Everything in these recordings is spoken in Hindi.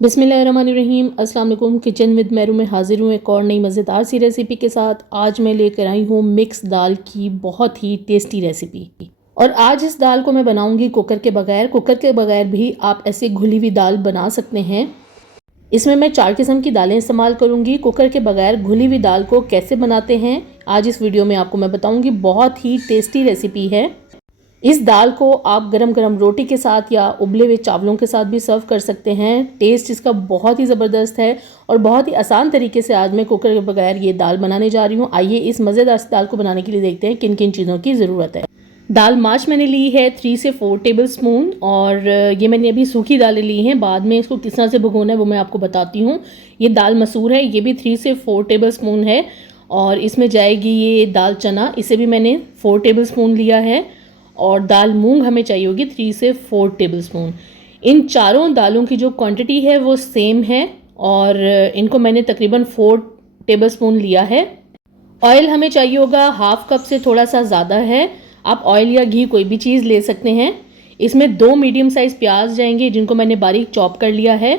बिस्मिल्लाहिर्रहमानिर्रहीम। अस्सलाम वालेकुम। किचन विद मेरू में हाजिर हूँ एक और नई मज़ेदार सी रेसिपी के साथ। आज मैं लेकर आई हूँ मिक्स दाल की बहुत ही टेस्टी रेसिपी। और आज इस दाल को मैं बनाऊँगी कुकर के बगैर। कुकर के बगैर भी आप ऐसे घुली हुई दाल बना सकते हैं। इसमें मैं 4 किस्म की दालें इस्तेमाल करूँगी। कुकर के बगैर घुली हुई दाल को कैसे बनाते हैं आज इस वीडियो में आपको मैं बताऊँगी। बहुत ही टेस्टी रेसिपी है। इस दाल को आप गरम गरम रोटी के साथ या उबले हुए चावलों के साथ भी सर्व कर सकते हैं। टेस्ट इसका बहुत ही ज़बरदस्त है और बहुत ही आसान तरीके से आज मैं कुकर के बगैर ये दाल बनाने जा रही हूँ। आइए इस मज़ेदार दाल को बनाने के लिए देखते हैं किन किन चीज़ों की ज़रूरत है। दाल माश मैंने ली है 3 से 4 टेबल स्पून और ये मैंने अभी सूखी दालें ली हैं। बाद में इसको किस तरह से भिगोना है वो मैं आपको बताती हूँ। ये दाल मसूर है, ये भी 3 से 4 टेबल स्पून है। और इसमें जाएगी ये दाल चना, इसे भी मैंने 4 टेबल स्पून लिया है। और दाल मूंग हमें चाहिए होगी 3 से 4 टेबल स्पून। इन चारों दालों की जो क्वांटिटी है वो सेम है और इनको मैंने तकरीबन 4 टेबल स्पून लिया है। ऑयल हमें चाहिए होगा हाफ कप से थोड़ा सा ज़्यादा है। आप ऑयल या घी कोई भी चीज़ ले सकते हैं। इसमें 2 मीडियम साइज़ प्याज जाएंगे जिनको मैंने बारीक चॉप कर लिया है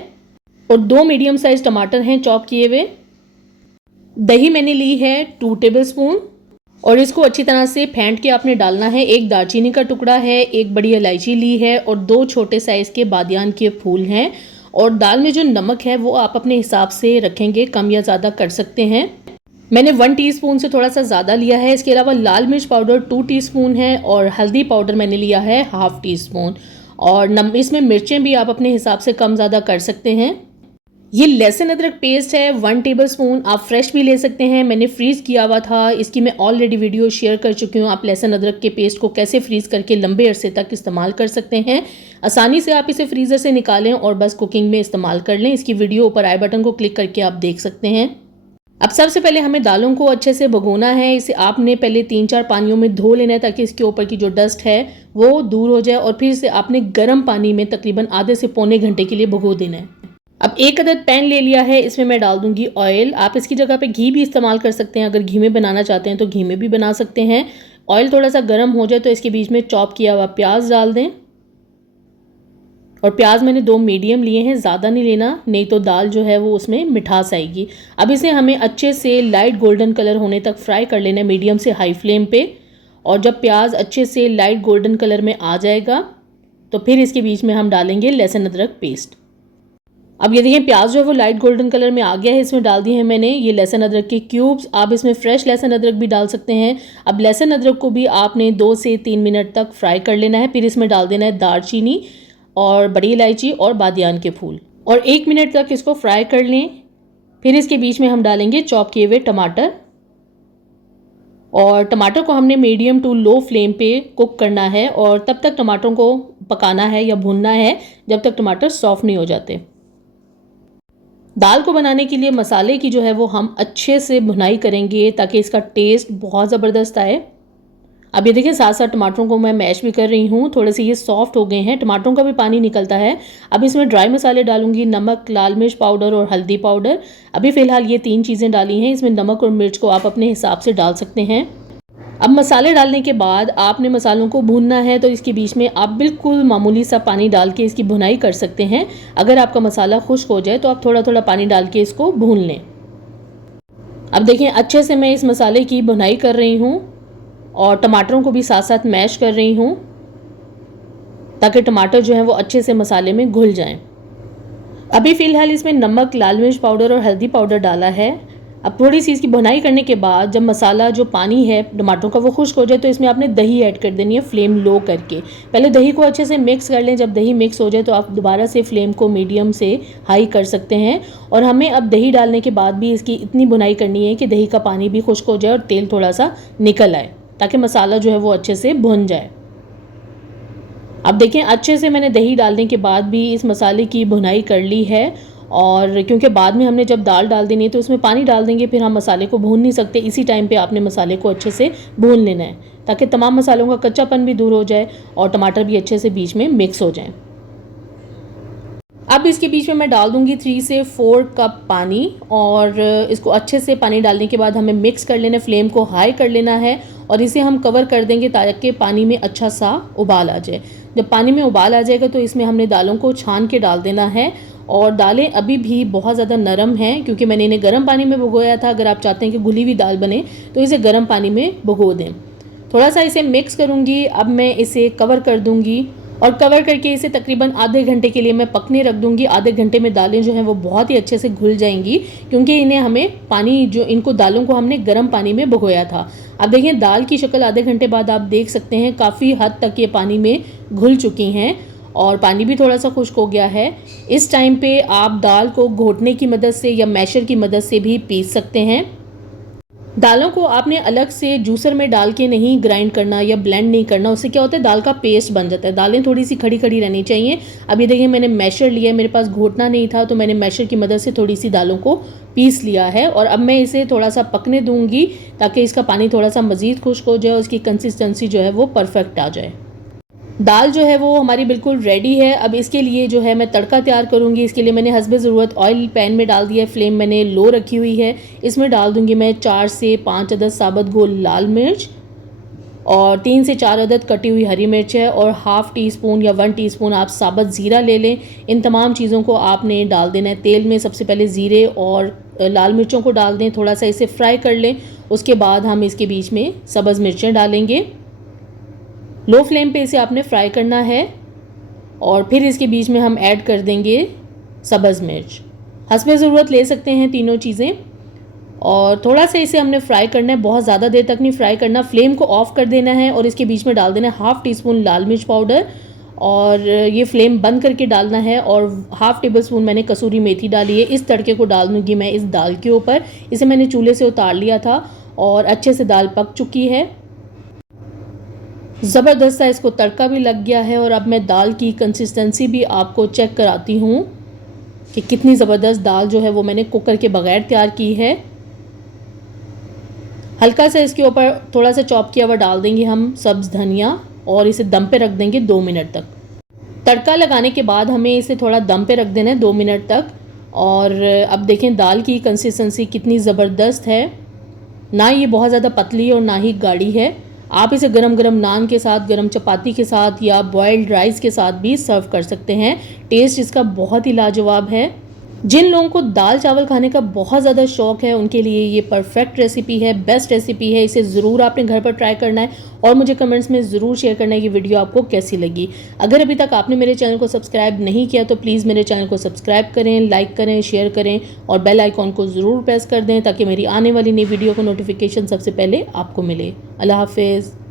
और 2 मीडियम साइज़ टमाटर हैं चॉप किए हुए। दही मैंने ली है 2 टेबल स्पून और इसको अच्छी तरह से फेंट के आपने डालना है। एक दालचीनी का टुकड़ा है, एक बड़ी इलायची ली है और 2 छोटे साइज़ के बादियान के फूल हैं। और दाल में जो नमक है वो आप अपने हिसाब से रखेंगे, कम या ज़्यादा कर सकते हैं। मैंने 1 टीस्पून से थोड़ा सा ज़्यादा लिया है। इसके अलावा लाल मिर्च पाउडर 2 टीस्पून है और हल्दी पाउडर मैंने लिया है हाफ टी स्पून। और इसमें मिर्चें भी आप अपने हिसाब से कम ज़्यादा कर सकते हैं। ये लहसुन अदरक पेस्ट है 1 टेबल स्पून। आप फ्रेश भी ले सकते हैं, मैंने फ्रीज़ किया हुआ था, इसकी मैं ऑलरेडी वीडियो शेयर कर चुकी हूँ। आप लहसुन अदरक के पेस्ट को कैसे फ्रीज़ करके लंबे अरसे तक इस्तेमाल कर सकते हैं। आसानी से आप इसे फ्रीज़र से निकालें और बस कुकिंग में इस्तेमाल कर लें। इसकी वीडियो ऊपर आई बटन को क्लिक करके आप देख सकते हैं। अब सबसे पहले हमें दालों को अच्छे से भिगोना है। इसे आपने पहले 3-4 पानियों में धो लेना है ताकि इसके ऊपर की जो डस्ट है वो दूर हो जाए और फिर इसे आपने गर्म पानी में तकरीबन आधे से पौने घंटे के लिए भिगो देना है। अब एक अदद पैन ले लिया है, इसमें मैं डाल दूंगी ऑयल। आप इसकी जगह पे घी भी इस्तेमाल कर सकते हैं। अगर घी में बनाना चाहते हैं तो घी में भी बना सकते हैं। ऑयल थोड़ा सा गर्म हो जाए तो इसके बीच में चॉप किया हुआ प्याज डाल दें। और प्याज मैंने 2 मीडियम लिए हैं, ज़्यादा नहीं लेना, नहीं तो दाल जो है वो उसमें मिठास आएगी। अब इसे हमें अच्छे से लाइट गोल्डन कलर होने तक फ्राई कर लेना है मीडियम से हाई फ्लेम पे। और जब प्याज अच्छे से लाइट गोल्डन कलर में आ जाएगा तो फिर इसके बीच में हम डालेंगे लहसुन अदरक पेस्ट। अब ये देखिए प्याज जो है वो लाइट गोल्डन कलर में आ गया है। इसमें डाल दिए हैं मैंने ये लहसुन अदरक के क्यूब्स। आप इसमें फ्रेश लहसुन अदरक भी डाल सकते हैं। अब लहसुन अदरक को भी आपने 2 से 3 मिनट तक फ्राई कर लेना है। फिर इसमें डाल देना है दालचीनी और बड़ी इलायची और बादियान के फूल और 1 मिनट तक इसको फ्राई कर लें। फिर इसके बीच में हम डालेंगे चॉप किए हुए टमाटर और टमाटर को हमने मीडियम टू लो फ्लेम पे कुक करना है और तब तक टमाटरों को पकाना है या भूनना है जब तक टमाटर सॉफ्ट नहीं हो जाते। दाल को बनाने के लिए मसाले की जो है वो हम अच्छे से भुनाई करेंगे ताकि इसका टेस्ट बहुत ज़बरदस्त आए। अब ये देखिए साथ साथ टमाटरों को मैं मैश भी कर रही हूँ। थोड़े से ये सॉफ्ट हो गए हैं, टमाटरों का भी पानी निकलता है। अब इसमें ड्राई मसाले डालूंगी, नमक, लाल मिर्च पाउडर और हल्दी पाउडर। अभी फ़िलहाल ये 3 चीज़ें डाली हैं। इसमें नमक और मिर्च को आप अपने हिसाब से डाल सकते हैं। अब मसाले डालने के बाद आपने मसालों को भूनना है तो इसके बीच में आप बिल्कुल मामूली सा पानी डाल के इसकी भुनाई कर सकते हैं। अगर आपका मसाला खुश्क हो जाए तो आप थोड़ा थोड़ा पानी डाल के इसको भून लें। अब देखिए अच्छे से मैं इस मसाले की भुनाई कर रही हूँ और टमाटरों को भी साथ साथ मैश कर रही हूँ ताकि टमाटर जो है वो अच्छे से मसाले में घुल जाएं। अभी फ़िलहाल इसमें नमक, लाल मिर्च पाउडर और हल्दी पाउडर डाला है। अब थोड़ी सी इसकी भुनाई करने के बाद जब मसाला जो पानी है टमाटरों का वो खुश्क हो जाए तो इसमें आपने दही ऐड कर देनी है फ्लेम लो करके। पहले दही को अच्छे से मिक्स कर लें। जब दही मिक्स हो जाए तो आप दोबारा से फ्लेम को मीडियम से हाई कर सकते हैं। और हमें अब दही डालने के बाद भी इसकी इतनी भुनाई करनी है कि दही का पानी भी खुश्क हो जाए और तेल थोड़ा सा निकल आए ताकि मसाला जो है वो अच्छे से भुन जाए। अब देखें अच्छे से मैंने दही डालने के बाद भी इस मसाले की भुनाई कर ली है। और क्योंकि बाद में हमने जब दाल डाल देनी है तो उसमें पानी डाल देंगे, फिर हम मसाले को भून नहीं सकते। इसी टाइम पे आपने मसाले को अच्छे से भून लेना है ताकि तमाम मसालों का कच्चापन भी दूर हो जाए और टमाटर भी अच्छे से बीच में मिक्स हो जाएं। अब इसके बीच में मैं डाल दूंगी 3 से 4 कप पानी और इसको अच्छे से पानी डालने के बाद हमें मिक्स कर लेना, फ्लेम को हाई कर लेना है और इसे हम कवर कर देंगे ताकि पानी में अच्छा सा उबाल आ जाए। जब पानी में उबाल आ जाएगा तो इसमें हमने दालों को छान के डाल देना है और दालें अभी भी बहुत ज़्यादा नरम हैं क्योंकि मैंने इन्हें गर्म पानी में भिगोया था। अगर आप चाहते हैं कि घुली हुई दाल बने तो इसे गर्म पानी में भिगो दें। थोड़ा सा इसे मिक्स करूँगी। अब मैं इसे कवर कर दूँगी और कवर करके इसे तकरीबन आधे घंटे के लिए मैं पकने रख दूँगी। आधे घंटे में दालें जो हैं वो बहुत ही अच्छे से घुल जाएंगी क्योंकि इन्हें हमें पानी जो इनको दालों को हमने गर्म पानी में भिगोया था। अब देखिए दाल की शक्ल आधे घंटे बाद आप देख सकते हैं काफ़ी हद तक ये पानी में घुल चुकी हैं और पानी भी थोड़ा सा खुश्क हो गया है। इस टाइम पे आप दाल को घोटने की मदद से या मैशर की मदद से भी पीस सकते हैं। दालों को आपने अलग से जूसर में डाल के नहीं ग्राइंड करना या ब्लेंड नहीं करना, उससे क्या होता है दाल का पेस्ट बन जाता है। दालें थोड़ी सी खड़ी खड़ी रहनी चाहिए। अब ये देखिए मैंने मैशर लिया है, मेरे पास घोटना नहीं था तो मैंने मैशर की मदद से थोड़ी सी दालों को पीस लिया है और अब मैं इसे थोड़ा सा पकने दूंगी ताकि इसका पानी थोड़ा सा मज़ीद खुश्क हो जाए और उसकी कंसिस्टेंसी जो है वो परफेक्ट आ जाए। दाल जो है वो हमारी बिल्कुल रेडी है। अब इसके लिए जो है मैं तड़का तैयार करूँगी। इसके लिए मैंने हस्बे ज़रूरत ऑयल पैन में डाल दिया है, फ्लेम मैंने लो रखी हुई है। इसमें डाल दूँगी मैं 4 से 5 अदद साबुत गोल लाल मिर्च और 3 से 4 अदद कटी हुई हरी मिर्च है और हाफ़ टी स्पून या 1 टीस्पून आप साबुत ज़ीरा ले लें। इन तमाम चीज़ों को आपने डाल देना है तेल में। सबसे पहले ज़ीरे और लाल मिर्चों को डाल दें, थोड़ा सा इसे फ्राई कर लें। उसके बाद हम इसके बीच में सब्ज़ मिर्चें डालेंगे। लो फ्लेम पे इसे आपने फ्राई करना है और फिर इसके बीच में हम ऐड कर देंगे सब्ज़ मिर्च। हस्बे ज़रूरत ले सकते हैं तीनों चीज़ें और थोड़ा सा इसे हमने फ्राई करना है, बहुत ज़्यादा देर तक नहीं फ्राई करना। फ्लेम को ऑफ़ कर देना है और इसके बीच में डाल देना है हाफ़ टी स्पून लाल मिर्च पाउडर और ये फ्लेम बंद करके डालना है और हाफ़ टेबल स्पून मैंने कसूरी मेथी डाली है। इस तड़के को डाल दूँगी मैं इस दाल के ऊपर। इसे मैंने चूल्हे से उतार लिया था और अच्छे से दाल पक चुकी है। ज़बरदस्त सा इसको तड़का भी लग गया है और अब मैं दाल की कंसिस्टेंसी भी आपको चेक कराती हूँ कि कितनी ज़बरदस्त दाल जो है वो मैंने कुकर के बगैर तैयार की है। हल्का सा इसके ऊपर थोड़ा सा चॉप किया हुआ डाल देंगे हम सब्ज़ धनिया और इसे दम पे रख देंगे 2 मिनट तक। तड़का लगाने के बाद हमें इसे थोड़ा दम पे रख देना है 2 मिनट तक। और अब देखें दाल की कंसिस्टेंसी कितनी ज़बरदस्त है, ना ये बहुत ज़्यादा पतली और ना ही गाढ़ी है। आप इसे गरम गरम नान के साथ, गरम चपाती के साथ या बॉयल्ड राइस के साथ भी सर्व कर सकते हैं। टेस्ट इसका बहुत ही लाजवाब है। जिन लोगों को दाल चावल खाने का बहुत ज़्यादा शौक़ है उनके लिए ये परफेक्ट रेसिपी है, बेस्ट रेसिपी है। इसे ज़रूर आपने घर पर ट्राई करना है और मुझे कमेंट्स में ज़रूर शेयर करना है कि वीडियो आपको कैसी लगी। अगर अभी तक आपने मेरे चैनल को सब्सक्राइब नहीं किया तो प्लीज़ मेरे चैनल को सब्सक्राइब करें, लाइक करें, शेयर करें और बेल आइकॉन को ज़रूर प्रेस कर दें ताकि मेरी आने वाली नई वीडियो को नोटिफिकेशन सबसे पहले आपको मिले। अल्लाह हाफिज़।